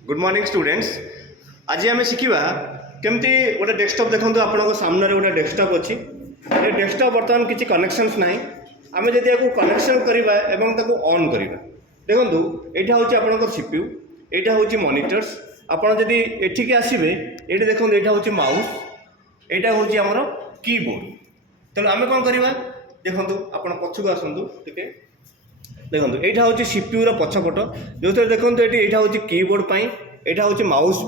Good morning students. आज आम शिखा केमती गोटे डेस्कटॉप देखो आप सामने गोटे डेस्कटॉप अच्छी ये डेस्कटॉप बर्तमान किसी कनेक्शंस ना आम जब या कनेक्शन करवा ऑन करवा देखो यहाँ हूँ आप सीपीयू यहाँ हूँ मॉनिटर्स आपड़ जदि एठिक आसबे ये देखो यहाँ हूँ माउस यहाँ हूँ आमर कीबोर्ड तेणु आम कौन करवा देखो आप पछक आसतु टे देखो यहाँ हूँ सीपीयू पछपट जो देखो यहाँ हूँ कीबोर्ड यहाँ हूँ माउस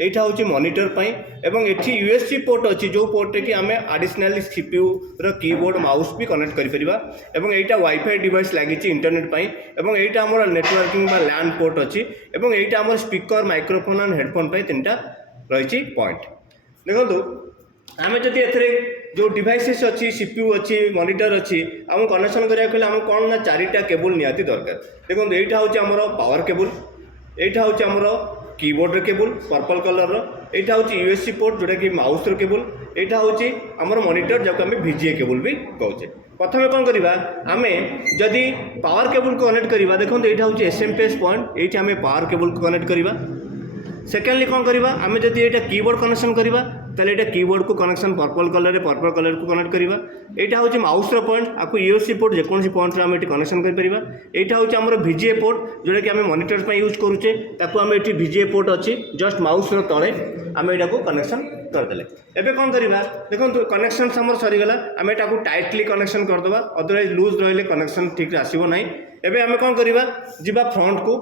यहाँ हूँ मॉनिटर एवं ये यूएसबी पोर्ट अच्छी जो पोर्ट कि आम आडिशनल सीपीयू कीबोर्ड माउस भी कनेक्ट करें यहाँ वाईफाई डिवाइस लगी इंटरनेट एवं यहाँ आम नेटवर्किंग लैन पोर्ट अच्छी यहाँ आम स्पीकर माइक्रोफोन एंड हेडफोन तीन टा रही पॉइंट देखो आम जब ए जो डिवाइसेस अच्छी सीपीयू अच्छी मॉनिटर अच्छी आम कनेक्शन करा आम कौन ना चारिटा केबल निहाती दरकार देखो यहाँ हूँ आमर पावर केबल यहाँ हूँ आमर कीबोर्ड केबल पर्पल कलर यहाँ हूँ यूएसबी पोर्ट जोटा कि माउस केबल यहाँ हूँ आमर मॉनिटर जब आम VGA केबल भी कहे प्रथम कौन करवा आम जदि पावर केबल को कनेक्ट करवा देखो यहाँ हूँ SMPS पॉइंट ये आम पावर केबल को कनेक्ट करवा सेकेंडली कौन करवा आम जब ये कीबोर्ड कनेक्शन करवा ताले ये कीबोर्ड को कनेक्शन पर्पल कलर को कनेक्ट करवा यहाँ हूँ माउस पॉइंट आपको यूएसबी पोर्ट जेकोसी पॉइंट आम ये कनेक्शन करें यहाँ हूँ आम VGA पोर्ट जोटा कि आम मॉनिटर यूज करुचे आम ये VGA पोर्ट अच्छी जस्ट माउस तले आम यहाँ को कनेक्शन करदे एवं कौन करवा देखो कनेक्शन आम सरीगला आम यहाँ टाइटली कनेक्शन करदे अदरवाइज लूज रही कनेक्शन ठीक आसो ना एवं आम कौन करवा जीवा फ्रंट को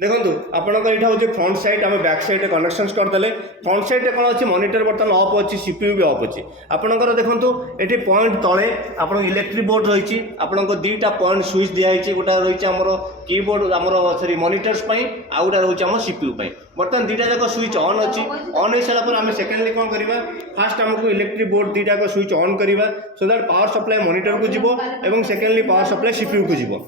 देखो आपंकर यहाँ हूँ फ्रंट साइड आम बैक साइड कनेक्शन करदे फ्रंट साइड कौन अच्छी मॉनिटर बर्तमान ऑफ अच्छी सीपीयू भी ऑफ अच्छी आपंकर देखो ये पॉइंट तले आप इलेक्ट्रिक बोर्ड रही आपंक दुईटा पॉइंट स्विच दिखाई गोटा रही आमर कीबोर्ड आमर सॉरी मॉनिटर्स आउ गोटा रही आम सीपीयू बर्तमान दुईटा जाक स्विच ऑन अच्छी ऑन हो सारापर आम सेकेंडली कौन करवा फास्ट आमको इलेक्ट्रिक बोर्ड दुईटा स्विच ऑन करवा so that power supply monitor को जीव और सेकेंडली पावर सप्लाई सीपीयू को जीव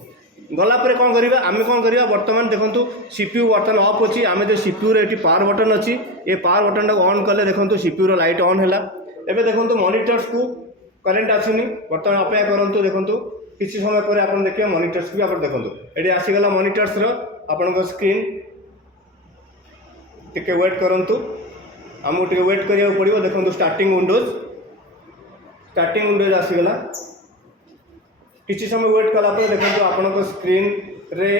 गलापर कौन करवा आम कौन करवा बर्तमान देखो सीपीयू बर्तमान ऑफ अच्छी आम जो सीपीयू ये पावर बटन अच्छी ये पावर बटन टाक ऑन कले देखो सीपीयू लाइट ऑन है एवं देखो मॉनिटर्स को करेन्ट आसनी बर्तमान अपेक्षा करूँ देखो किसी समय पर आप देखिए मॉनिटर्स भी आप देखो ये आसीगला मॉनिटर्स आपण स्क्रीन टिके वेट करूँ आमको टे वेट करा पड़ो देखो स्टार्टिंग विंडोज आसीगला किसी समय वेट कला देखो आपण स्क्रीन रे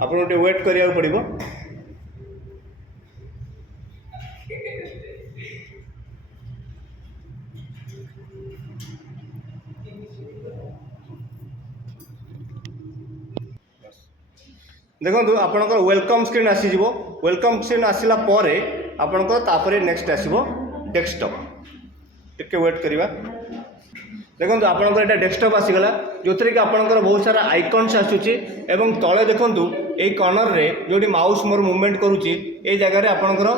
आपको वेट करा पड़ो देखो आपंकर वेलकम स्क्रीन आसीज वेलकम स्क्रीन आसला आपंकर नेक्स्ट आसो डेस्कटॉप टिके वेट करवा देखो आपंकर यहाँ डेस्कटॉप आसीगला जो थी कि आपंकर बहुत सारा आइकन्स आसूची एवं तले देखो ये कॉर्नर रे जो माउस मोर मूवमेंट करुच्ची ये जगह आपंकर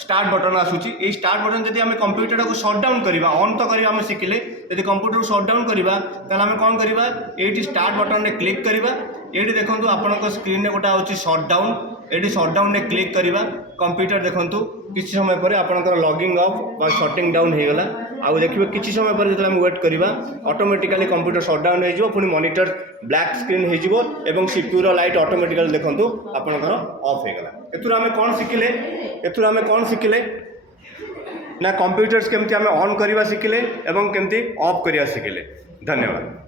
स्टार्ट बटन आसूची ये स्टार्ट बटन जब आम कंप्यूटर को शटडाउन करवा ऑन तो करवा आम शिखिले जब कंप्यूटर को शटडाउन करवा आम कौन करवा ये स्टार्ट बटन रे क्लिक करवा ये देखो आपंक स्क्रीन रे गोटा हूँ शटडाउन ये शटडाउन रे क्लिक करवा कंप्यूटर देखो किसी समय पर आपंकर लॉगिंग ऑफ शटिंग डाउन हो गला आउ देखिए किसी समय पर जो वेट करवा ऑटोमेटिकली कंप्यूटर शटडाउन हो पुणी मॉनिटर ब्लैक स्क्रीन हो सीपीयू लाइट ऑटोमेटिकली देखो आपंकर ऑफ हो गला एथुर आम कौन शिखिले ना कंप्यूटर्स केमती आम ऑन करवा शिखिले केमती ऑफ करवा शिखिले। धन्यवाद।